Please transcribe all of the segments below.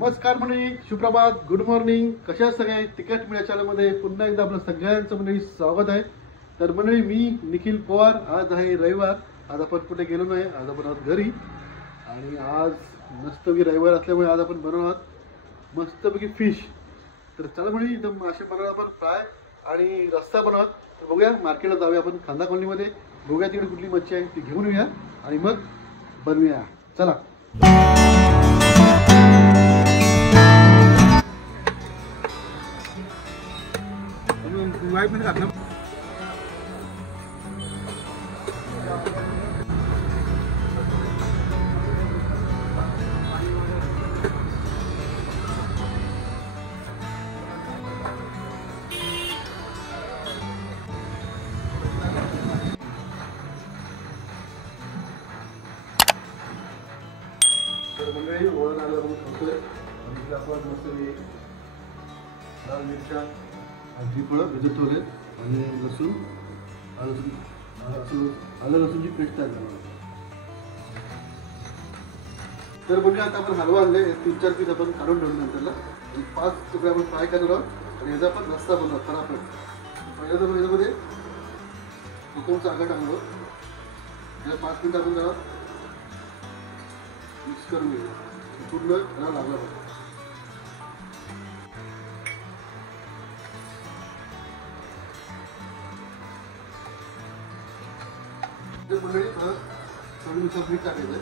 नमस्कार मंडळी, सुप्रभात, गुड मॉर्निंग. कशा सगळे तिकीट मीडिया चॅनलमध्ये पुन्हा एकदा आपलं सगळ्यांचं मंडळी स्वागत आहे. तर मंडळी मी निखिल पवार. आज आहे रविवार. आज आपण कुठे गेलो नाही, आज आपण आहोत घरी. आणि आज मस्तपैकी रविवार असल्यामुळे आज आपण बनवणार मस्तपैकी फिश. तर चला मंडळी, एकदम मासे बनवणार आपण फ्राय आणि रस्सा बनवणार. तर बघूया, मार्केटला जाऊया आपण खांदा कॉलनीमध्ये, बघूया तिकडे कुठली मच्छी आहे ती घेऊन येऊया आणि मग बनवूया. चला. वाईट नाही घातलं. तर मंडळी वळण आलं आपण ठेवतोय आणि आपण मस्त लाल मिरच्या आणि फळं भिजत ठेवले आणि लसूण आलं लसूणची पेस्ट तयार करणार. तर म्हणजे आता आपण हलवा आणले 3-4 पीस आपण काढून ठेवले. नंतरला 5 तुकडे आपण फ्राय करणार आहोत आणि याचा आपण रस्सा बनवणार. तर आपण पहिल्या तर याच्यामध्ये कोकमचा आगळ टाकलो. याला 5 मिनिट आपण जरा मिक्स करून घेऊ. पूर्ण त्याला लागला पाहिजे. मंडळी चवीनुसार मीठ टाकायचं आहे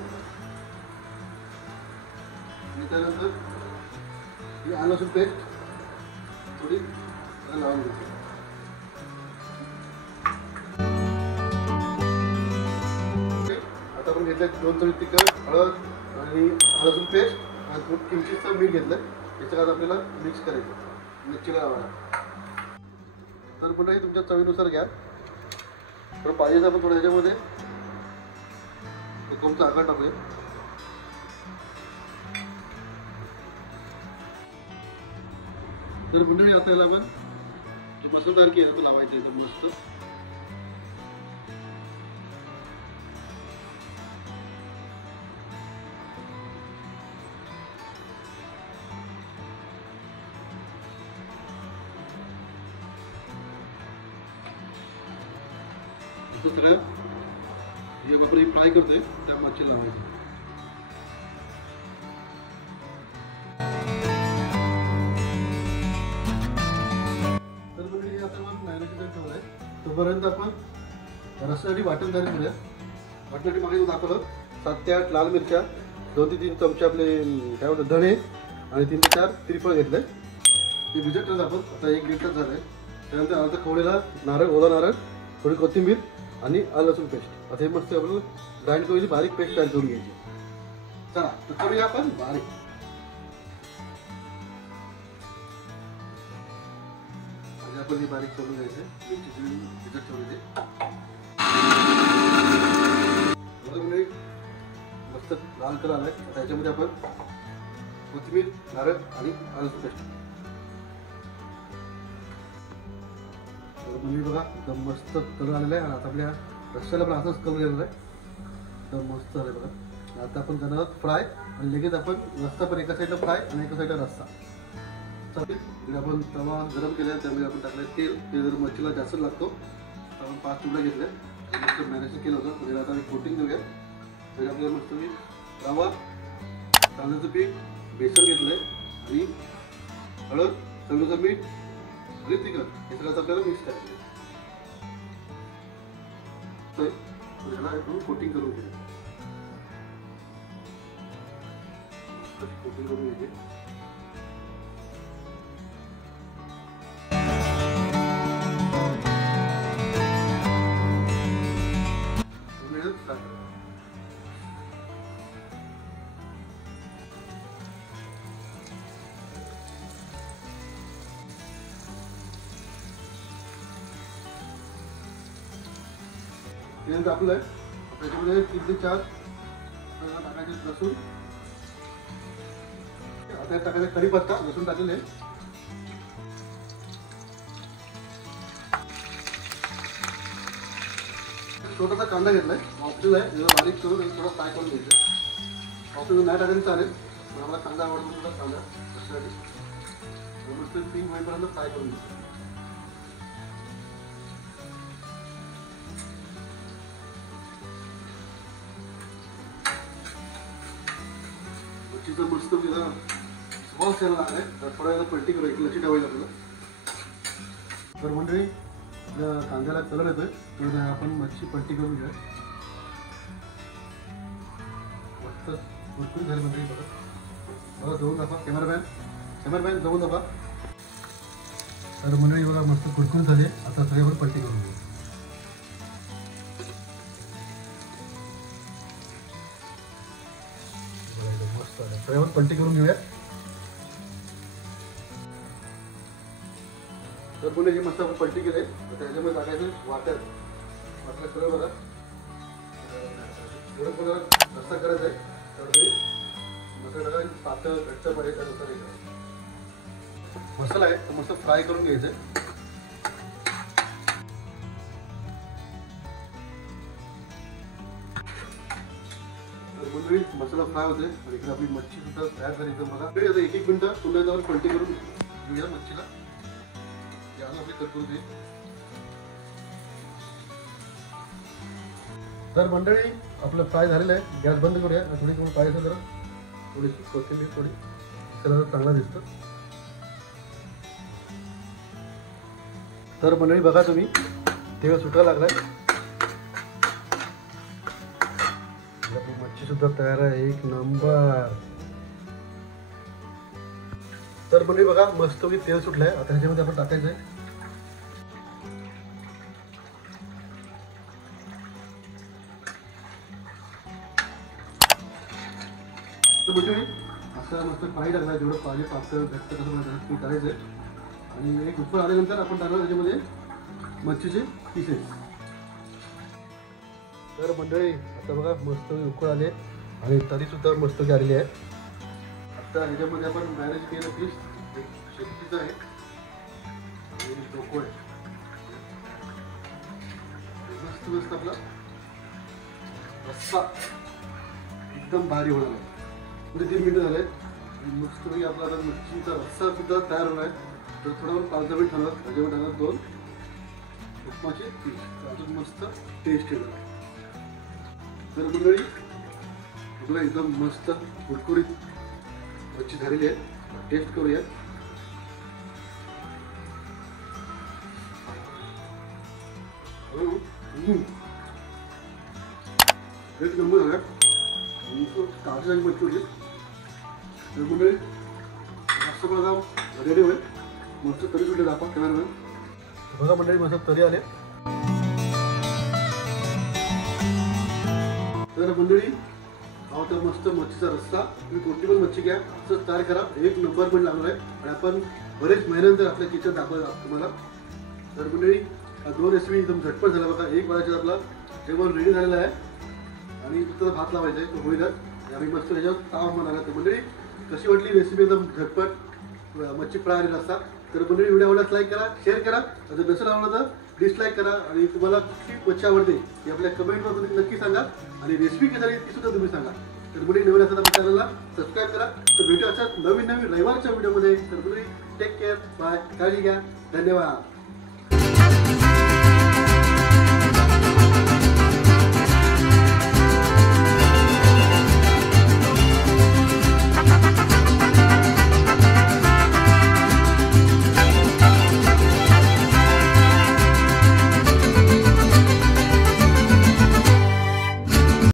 आणि त्यानंतर ही आलं लसूण पेस्ट थोडी लावून घ्यायची. आता आपण घेतलं 2 चमचे तिखट, हळद आणि आलं लसूण पेस्ट आणि किंचितचं मीठ घेतलं. याच्यात आता आपल्याला मिक्स करायचं, मिरचीला लावायला. तर मंडळी तुमच्या चवीनुसार घ्या. तर पाहिजे आपण थोडं ह्याच्यामध्ये कोकमचा आकार टाकूया. तर मंडळी आता याला आपण जो मसाला तयार केला तो लावायचा एकदम मस्त. सगळ्या हे आपण फ्राय करतोय त्या मच्छीला लावायचं. तर म्हणजे आता आपण मॅरिनेशन ठेवलं आहे. तोपर्यंत आपण रस्त्यासाठी वाटण तयार करूया. वाटण्यासाठी मागे दाखवलं 7 ते 8 लाल मिरच्या, 2 ते 3 चमचे आपले काय म्हणतात धणे आणि 3 ते 4 त्रिफळ घेतलंय. ते भिजत ठेवलं आपण. आता 1 लिटर झालंय. त्यानंतर आता खवलेला नारळ, ओला नारळ, थोडी कोथिंबीर आणि आलं लसूण पेस्ट. आता हे मस्त आपण ग्राइंड करून बारीक पेस्ट तयार करून घ्यायची. चला तर करूया आपण बारीक. आणि आपण हे बारीक करून घ्यायचं. मिरची भिजत ठेवली ते मस्त लाल कलर आलाय. त्याच्यामध्ये आपण कोथिंबीर, नारळ आणि आलं लसूण पेस्ट. म्हणजे बघा एकदम मस्त कलर आलेला आहे. आणि आता आपल्या रस्स्याला पण असाच कलर येणार आहे. एकदम मस्त झालं बघा. आता आपण करणार आहोत फ्राय आणि लगेच आपण रस्सा पण एका साईडला फ्राय आणि एका साईडला रस्सा. चालेल. आपण तवा गरम केला आहे, त्यामध्ये आपण टाकलं तेल. ते जर मच्छीला जास्त लागतो आपण 5 तुकडे घेतले. मस्त मॅरिनेशन केलं होतं. म्हणजे आता आम्ही कोटिंग देऊया. त्याच्या आपल्याला मस्त मी रवा, तांदळाचं पीठ, बेसन घेतलं आहे आणि हळद, चवीनुसार मीठ आणि तिखट हे सगळं आपल्याला मिक्स करायचं. याला कोटिंग करून घ्यायचं. कोटिंग करून घ्यायचे. त्यानंतर आपलं त्याच्यामध्ये 3 ते 4 टाकायचे लसूण. आता टाकायचा कढीपत्ता, लसूण टाकलेले. छोटासा कांदा घेतलाय, ऑप्शनल आहे. बारीक करून थोडा फ्राय करून घ्यायचं. ऑप्शनल नाही टाकायचं चालेल. मला कांदा आवडतो तुला कांदा त्यासाठी मस्त पिंक होईपर्यंत फ्राय करून घेतो. मच्छीचं मस्त सॉस यायला लागलाय तर थोडा वेळा पलटी करू एक लक्षी ठेवायला आपल्याला. तर मंडळी आपल्या कांद्याला कलर येतोय तर आपण मच्छी पलटी करून घेऊया. मस्त कुरकुरीत झाली मंडळी बघा जवळून दाखवा कॅमेरामॅन जवळून दाखवा. तर मंडळी बघा मस्त कुरकुरीत झाले. आता सगळ्यावर पलटी करून घेऊ. मस्त आहे सगळ्यावर पलटी करून घेऊया. तर पुणे जी मस्त आपण पलटी केली तर त्याच्यामध्ये टाकायचं वाटर सगळं बघा एवढं पण रस्सा करायचा आहे. तर ते मसाला टाका पातळ घट्ट पाहिजे त्यानुसार मसाला आहे तर मस्त फ्राय करून घ्यायचं आहे. तर मंडळी मसाला फ्राय होते आणि इकडे आपली मच्छी सुद्धा तयार झाली. तर बघा आता एक एक मिनिटं पुन्हा त्यावर पलटी करून घेऊया मच्छीला. आपली करपूर तर मंडळी आपलं फ्राय झालेलं आहे. गॅस बंद करूया. थोडी फ्राय असेल जरा थोडीशी कोथिंबीर थोडी त्याला चांगला दिसतं. तर मंडळी बघा तुम्ही तेल सुटायला लागलाय. आपली मच्छी सुद्धा तयार आहे एक नंबर. तर मंडळी बघा मस्त की तेल सुटलंय. आता ह्याच्यामध्ये आपण टाकायचं आहे असं मस्त पाणी टाकला. जेवढं पाणी पातळ घट्ट कसं ते करायचं आहे आणि एक उकळ आल्यानंतर आपण टाकणार त्याच्यामध्ये मच्छीचे पीसेस. तर मंडळी आता बघा मस्त उकळ आले आणि तरी सुद्धा मस्त आलेली आहे. आता ह्याच्यामध्ये आपण मॅनेज केलेलं पीस शेतीचं आहे आणि डोको आहे. मस्त मस्त आपला रस्सा एकदम भारी होणार आहे. पुढे 3 मिनिटं झाले आणि मस्तपैकी आपला आता मच्छीचा रस्सा सुद्धा तयार होणार आहे. तर थोडं 5-10 मिनिट ठेवणार. त्याच्यामध्ये टाकणार 2 उपमाचे पीस अजून मस्त टेस्ट येणार. तर मंडळी आपला एकदम मस्त कुरकुरीत मच्छी झालेली आहे. टेस्ट करूया. एक नंबर झाला. ताजी मच्छी होती. तर मंडळी मस्त बघा रेडी होईल. मस्त तरी सुद्धा दाखवा कॅमेरामॅन. बघा मंडळी मस्त तरी आले. तर मंडळी आता मस्त मच्छीचा रस्सा तुम्ही कोणती पण मच्छी घ्या असं तयार करा. एक नंबर पण लागणार आहे आणि आपण बरेच महिन्यानंतर आपल्या किचन दाखवलं तुम्हाला. तर मंडळी 2 रेसिपी एकदम झटपट झाल्या बघा. एक वेळाचा आपला टेबल रेडी झालेला आहे आणि फक्त भात लावायचा आहे तो होईलच. आम्ही मस्त त्याच्यावर ताव म्हणाला. तर मंडळी कशी वाटली रेसिपी एकदम झटपट मच्छी फ्राय आणि रस्सा. तर मंडळी व्हिडिओ आवडल्यास लाईक करा शेअर करा. जर नसेल आवडलं तर डिसलाईक करा आणि तुम्हाला किती मच्छी आवडते हे आपल्या कमेंटवर तुम्ही नक्की सांगा आणि रेसिपी कशी झाली ती सुद्धा तुम्ही सांगा. तर मंडळी नवीन असताना आपल्या चॅनलला सबस्क्राईब करा. तर भेटू अशा नवीन रविवारच्या व्हिडिओमध्ये. तर मंडळी टेक केअर बाय. काळजी घ्या. धन्यवाद.